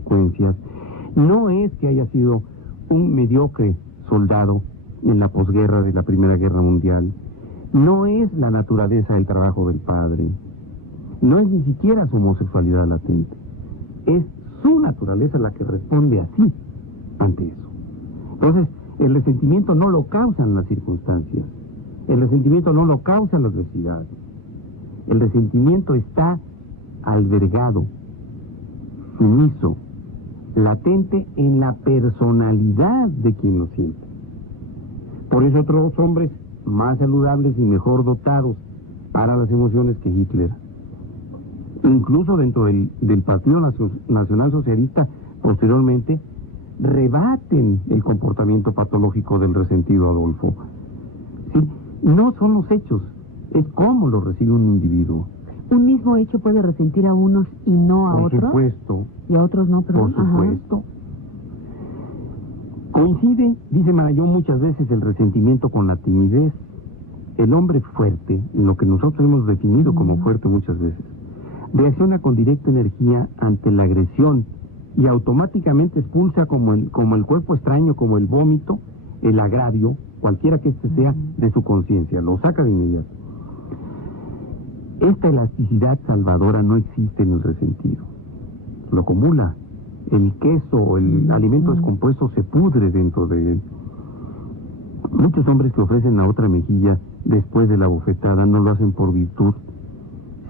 consecuencias, no es que haya sido un mediocre soldado en la posguerra de la Primera Guerra Mundial, no es la naturaleza del trabajo del padre, no es ni siquiera su homosexualidad latente, es su naturaleza la que responde así ante eso. Entonces, el resentimiento no lo causan las circunstancias, el resentimiento no lo causa la adversidad, el resentimiento está albergado, sumiso, latente en la personalidad de quien lo siente. Por eso otros hombres más saludables y mejor dotados para las emociones que Hitler, incluso dentro del Partido Nacional Socialista, posteriormente, rebaten el comportamiento patológico del resentido Adolfo. ¿Sí? No son los hechos, es cómo lo recibe un individuo. ¿Un mismo hecho puede resentir a unos y no a otros? Por supuesto. ¿Y a otros no? Pero, por supuesto. Ajá. Coincide, dice Marañón, muchas veces el resentimiento con la timidez. El hombre fuerte, en lo que nosotros hemos definido como fuerte muchas veces, reacciona con directa energía ante la agresión y automáticamente expulsa como el cuerpo extraño, como el vómito, el agravio, cualquiera que este sea, de su conciencia, lo saca de inmediato. Esta elasticidad salvadora no existe en el resentido, lo acumula. El queso, el alimento descompuesto se pudre dentro de él. Muchos hombres que ofrecen la otra mejilla después de la bofetada no lo hacen por virtud,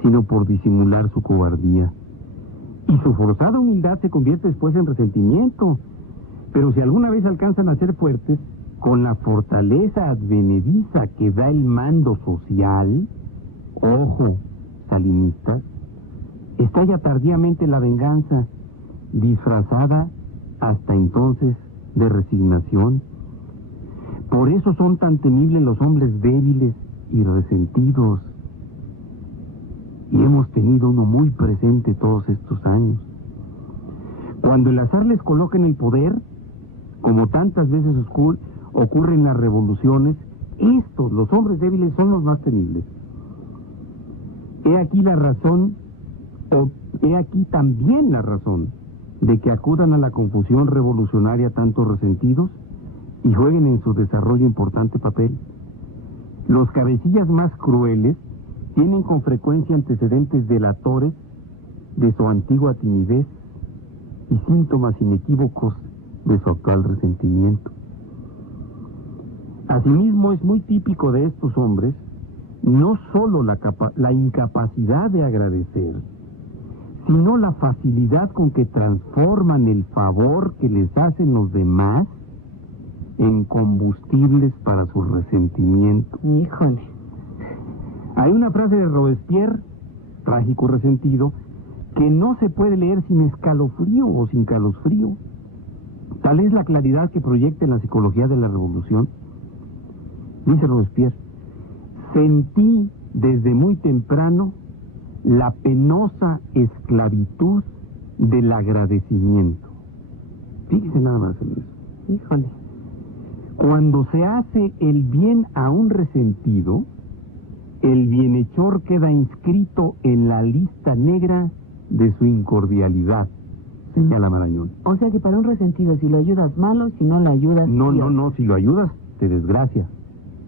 sino por disimular su cobardía. Y su forzada humildad se convierte después en resentimiento. Pero si alguna vez alcanzan a ser fuertes, con la fortaleza advenediza que da el mando social, ojo, stalinistas, estalla tardíamente la venganza, disfrazada hasta entonces de resignación. Por eso son tan temibles los hombres débiles y resentidos. Y hemos tenido uno muy presente todos estos años. Cuando el azar les coloca en el poder, como tantas veces ocurre en las revoluciones, estos, los hombres débiles, son los más temibles. He aquí la razón, o he aquí también la razón, de que acudan a la confusión revolucionaria tantos resentidos y jueguen en su desarrollo importante papel. Los cabecillas más crueles tienen con frecuencia antecedentes delatores de su antigua timidez y síntomas inequívocos de su actual resentimiento. Asimismo, es muy típico de estos hombres no solo la incapacidad de agradecer, sino la facilidad con que transforman el favor que les hacen los demás en combustibles para su resentimiento. Híjole. Hay una frase de Robespierre, trágico resentido, que no se puede leer sin escalofrío o sin calosfrío. Tal es la claridad que proyecta en la psicología de la revolución. Dice Robespierre: sentí desde muy temprano la penosa esclavitud del agradecimiento. Fíjese nada más en eso. Híjole. Cuando se hace el bien a un resentido, el bienhechor queda inscrito en la lista negra de su incordialidad, señala Marañón. O sea que para un resentido, si lo ayudas malo, si no lo ayudas... No, si lo ayudas, te desgracia.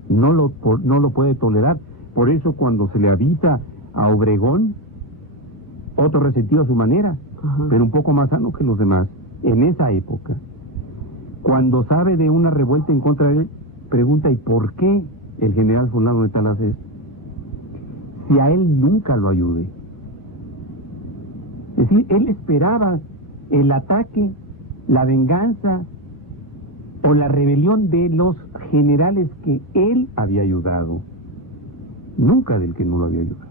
No lo puede tolerar. Por eso cuando se le avisa a Obregón, otro resentido a su manera, pero un poco más sano que los demás, en esa época, cuando sabe de una revuelta en contra de él, pregunta: ¿y por qué el general fulano de tal hace esto? Si a él nunca lo ayude. Es decir, él esperaba el ataque, la venganza o la rebelión de los generales que él había ayudado, nunca del que no lo había ayudado.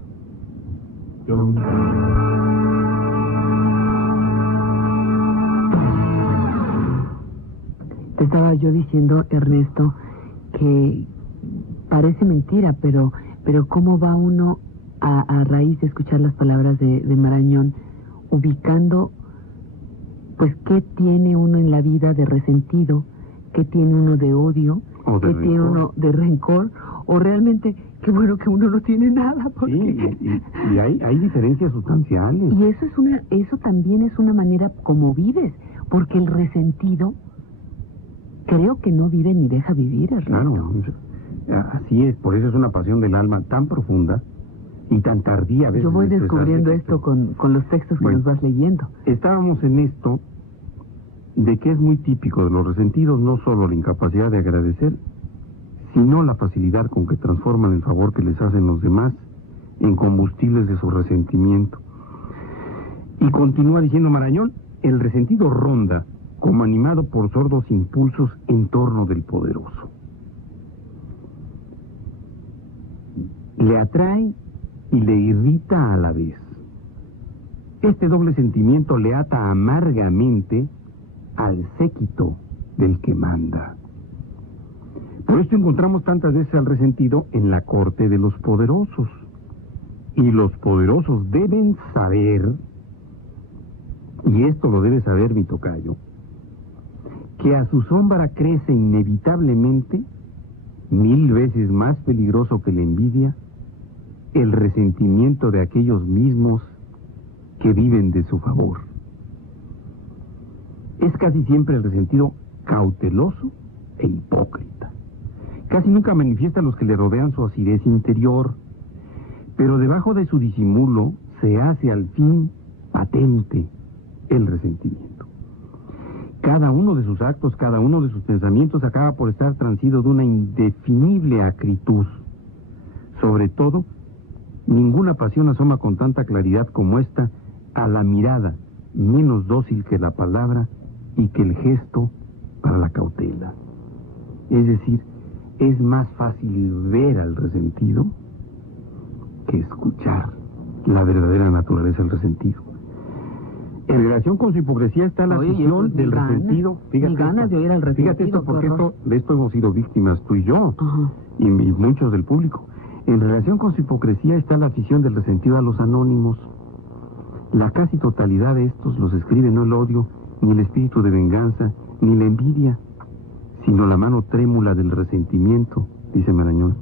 Te estaba yo diciendo, Ernesto, que parece mentira, pero cómo va uno a raíz de escuchar las palabras de Marañón, ubicando, pues, qué tiene uno en la vida de resentido, qué tiene uno de odio, qué tiene uno de rencor, o realmente qué bueno que uno no tiene nada. Porque... Sí, y hay diferencias sustanciales. Y eso también es una manera como vives, porque el resentido creo que no vive ni deja vivir, Ernesto. Claro, así es, por eso es una pasión del alma tan profunda y tan tardía a veces. Yo voy descubriendo esto con los textos que nos vas leyendo. Estábamos en esto de que es muy típico de los resentidos no solo la incapacidad de agradecer, sino la facilidad con que transforman el favor que les hacen los demás en combustibles de su resentimiento. Y continúa diciendo Marañón, el resentido ronda como animado por sordos impulsos en torno del poderoso. Le atrae y le irrita a la vez. Este doble sentimiento le ata amargamente al séquito del que manda. Por esto encontramos tantas veces al resentido en la corte de los poderosos. Y los poderosos deben saber, y esto lo debe saber mi tocayo, que a su sombra crece inevitablemente, 1000 veces más peligroso que la envidia, el resentimiento de aquellos mismos que viven de su favor. Es casi siempre el resentido cauteloso e hipócrita. Casi nunca manifiesta a los que le rodean su acidez interior, pero debajo de su disimulo se hace al fin patente el resentimiento. Cada uno de sus actos, cada uno de sus pensamientos acaba por estar transido de una indefinible acritud. Sobre todo, ninguna pasión asoma con tanta claridad como esta a la mirada, menos dócil que la palabra y que el gesto para la cautela. Es decir, es más fácil ver al resentido que escuchar la verdadera naturaleza del resentido. En relación con su hipocresía está la afición del resentido. Fíjate ganas de oír al resentido. Fíjate esto, porque de esto hemos sido víctimas tú y yo, y muchos del público. En relación con su hipocresía está la afición del resentido a los anónimos. La casi totalidad de estos los escribe no el odio, ni el espíritu de venganza, ni la envidia, sino la mano trémula del resentimiento, dice Marañón.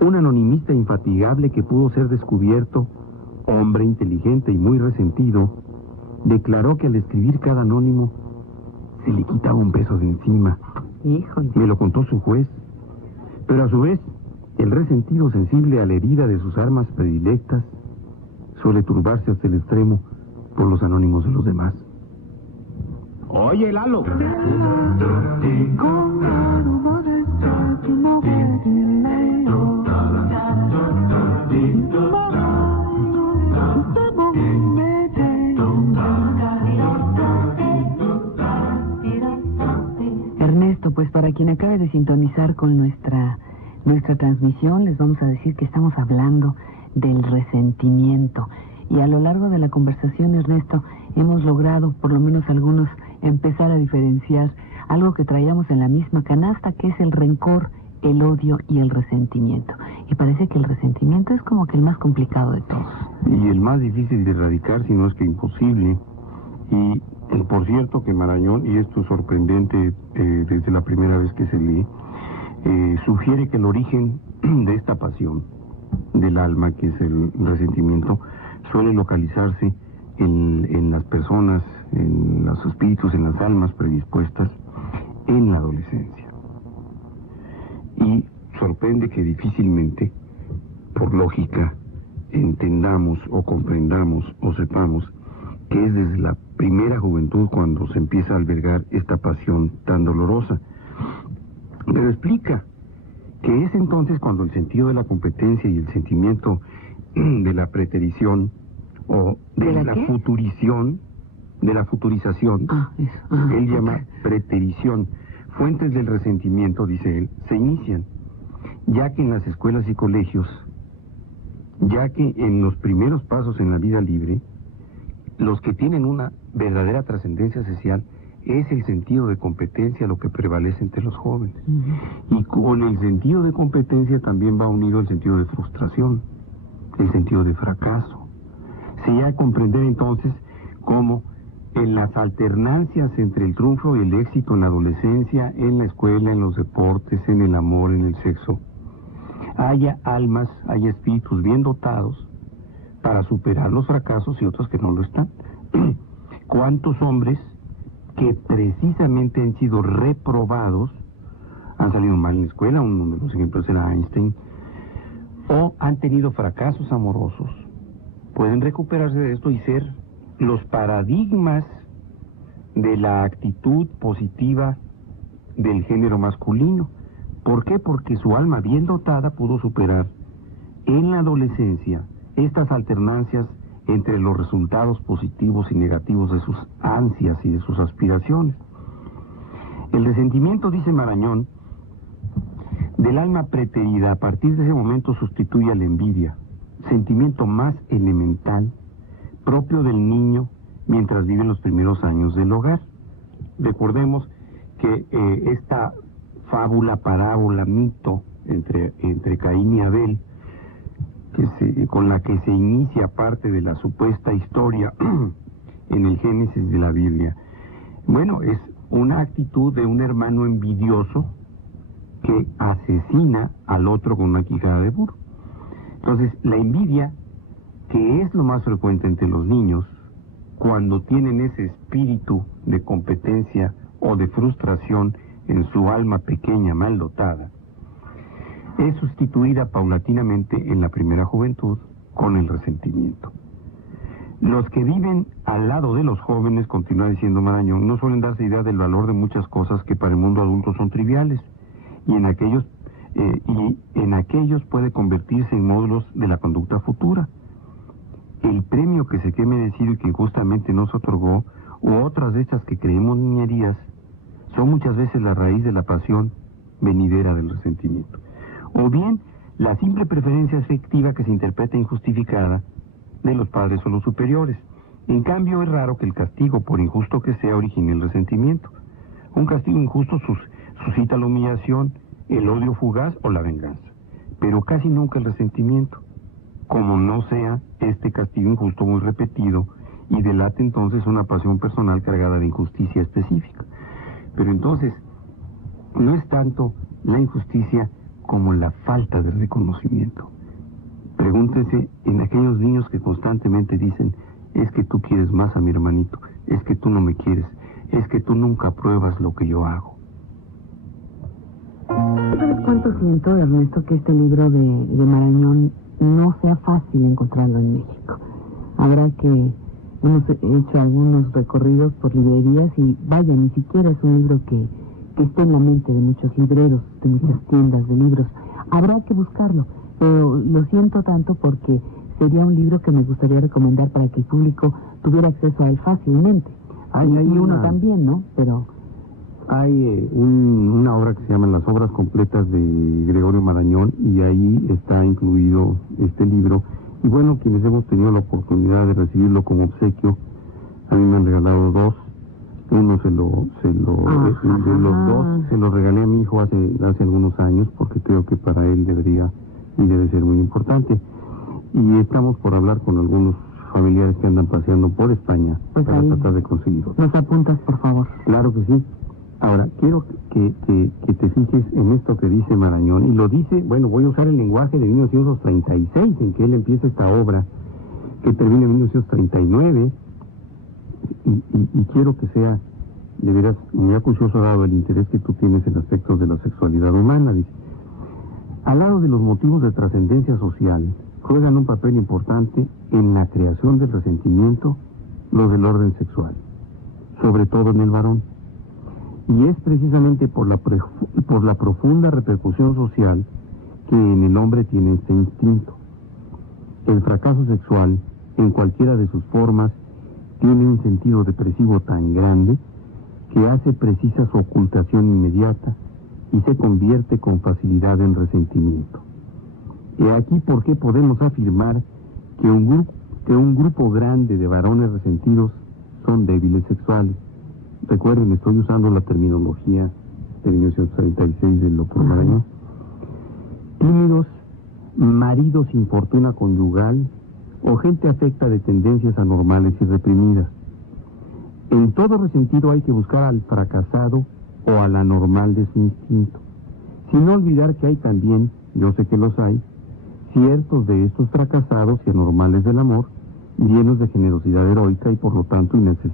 Un anonimista infatigable que pudo ser descubierto, hombre inteligente y muy resentido, declaró que al escribir cada anónimo se le quitaba un peso de encima. Híjole. Me lo contó su juez. Pero a su vez, el resentido sensible a la herida de sus armas predilectas suele turbarse hasta el extremo por los anónimos de los demás. Oye, Lalo. Ernesto, pues para quien acabe de sintonizar con nuestra transmisión, les vamos a decir que estamos hablando del resentimiento. Y a lo largo de la conversación, Ernesto, hemos logrado, por lo menos algunos, empezar a diferenciar algo que traíamos en la misma canasta, que es el rencor, el odio y el resentimiento. Y parece que el resentimiento es como que el más complicado de todos. Y el más difícil de erradicar, si no es que imposible. Y por cierto que Marañón, y esto es sorprendente desde la primera vez que se lee, sugiere que el origen de esta pasión del alma, que es el resentimiento, suele localizarse en las personas, en los espíritus, en las almas predispuestas en la adolescencia. Y sorprende que difícilmente, por lógica, entendamos o comprendamos o sepamos que es desde la primera juventud cuando se empieza a albergar esta pasión tan dolorosa. Pero explica que es entonces cuando el sentido de la competencia y el sentimiento de la preterición o de la futurición, de la futurización, él llama preterición, fuentes del resentimiento, dice él, se inician, ya que en las escuelas y colegios, ya que en los primeros pasos en la vida libre, los que tienen una verdadera trascendencia social es el sentido de competencia lo que prevalece entre los jóvenes. Y con el sentido de competencia también va unido el sentido de frustración, el sentido de fracaso. Se llega a comprender entonces cómo en las alternancias entre el triunfo y el éxito en la adolescencia, en la escuela, en los deportes, en el amor, en el sexo, haya almas, haya espíritus bien dotados para superar los fracasos y otros que no lo están. ¿Cuántos hombres que precisamente han sido reprobados, han salido mal en la escuela, uno de los ejemplos era Einstein, o han tenido fracasos amorosos, pueden recuperarse de esto y ser los paradigmas de la actitud positiva del género masculino? ¿Por qué? Porque su alma bien dotada pudo superar en la adolescencia estas alternancias entre los resultados positivos y negativos de sus ansias y de sus aspiraciones. El resentimiento, dice Marañón, del alma preterida, a partir de ese momento sustituye a la envidia, sentimiento más elemental, propio del niño mientras vive los primeros años del hogar. Recordemos que esta fábula, parábola, mito entre Caín y Abel, con la que se inicia parte de la supuesta historia en el Génesis de la Biblia, bueno, es una actitud de un hermano envidioso que asesina al otro con una quijada de burro. Entonces, la envidia, que es lo más frecuente entre los niños, cuando tienen ese espíritu de competencia o de frustración en su alma pequeña, mal dotada, es sustituida paulatinamente en la primera juventud con el resentimiento. Los que viven al lado de los jóvenes, continúa diciendo Marañón, no suelen darse idea del valor de muchas cosas que para el mundo adulto son triviales, y en aquellos puede convertirse en módulos de la conducta futura. El premio que se cree merecido y que injustamente no se otorgó, u otras de estas que creemos niñerías, son muchas veces la raíz de la pasión venidera del resentimiento. O bien, la simple preferencia afectiva que se interpreta injustificada de los padres o los superiores. En cambio, es raro que el castigo, por injusto que sea, origine el resentimiento. Un castigo injusto suscita la humillación, el odio fugaz o la venganza, pero casi nunca el resentimiento, como no sea este castigo injusto muy repetido y delate entonces una pasión personal cargada de injusticia específica. Pero entonces, no es tanto la injusticia como la falta de reconocimiento. Pregúntense en aquellos niños que constantemente dicen, es que tú quieres más a mi hermanito, es que tú no me quieres, es que tú nunca apruebas lo que yo hago. ¿Sabes cuánto siento, Ernesto, que este libro de Marañón no sea fácil encontrarlo en México? Habrá que... Hemos hecho algunos recorridos por librerías y vaya, ni siquiera es un libro que esté en la mente de muchos libreros, de muchas tiendas de libros. Habrá que buscarlo, pero lo siento tanto porque sería un libro que me gustaría recomendar para que el público tuviera acceso a él fácilmente. Y uno también, ¿no? Pero... Hay una obra que se llama Las Obras Completas de Gregorio Marañón, y ahí está incluido este libro. Y bueno, quienes hemos tenido la oportunidad de recibirlo como obsequio, a mí me han regalado dos. Uno de los dos se lo regalé a mi hijo hace algunos años, porque creo que para él debería y debe ser muy importante. Y estamos por hablar con algunos familiares que andan paseando por España para tratar de conseguirlo. ¿Nos apuntas, por favor? Claro que sí. Ahora, quiero que te fijes en esto que dice Marañón, y lo dice, bueno, voy a usar el lenguaje de 1936, en que él empieza esta obra, que termina en 1939, y quiero que sea, de veras, muy acucioso dado el interés que tú tienes en aspectos de la sexualidad humana. Dice, al lado de los motivos de trascendencia social, juegan un papel importante en la creación del resentimiento los del orden sexual, sobre todo en el varón. Y es precisamente por la profunda repercusión social que en el hombre tiene este instinto. El fracaso sexual, en cualquiera de sus formas, tiene un sentido depresivo tan grande que hace precisa su ocultación inmediata y se convierte con facilidad en resentimiento. Y aquí por qué podemos afirmar que un grupo grande de varones resentidos son débiles sexuales. Recuerden, estoy usando la terminología de 1936 de lo por Marañón. Tímidos, maridos sin fortuna conyugal o gente afecta de tendencias anormales y reprimidas. En todo resentido hay que buscar al fracasado o al anormal de su instinto, sin olvidar que hay también yo sé que los hay, ciertos de estos fracasados y anormales del amor, llenos de generosidad heroica y por lo tanto inaccesibles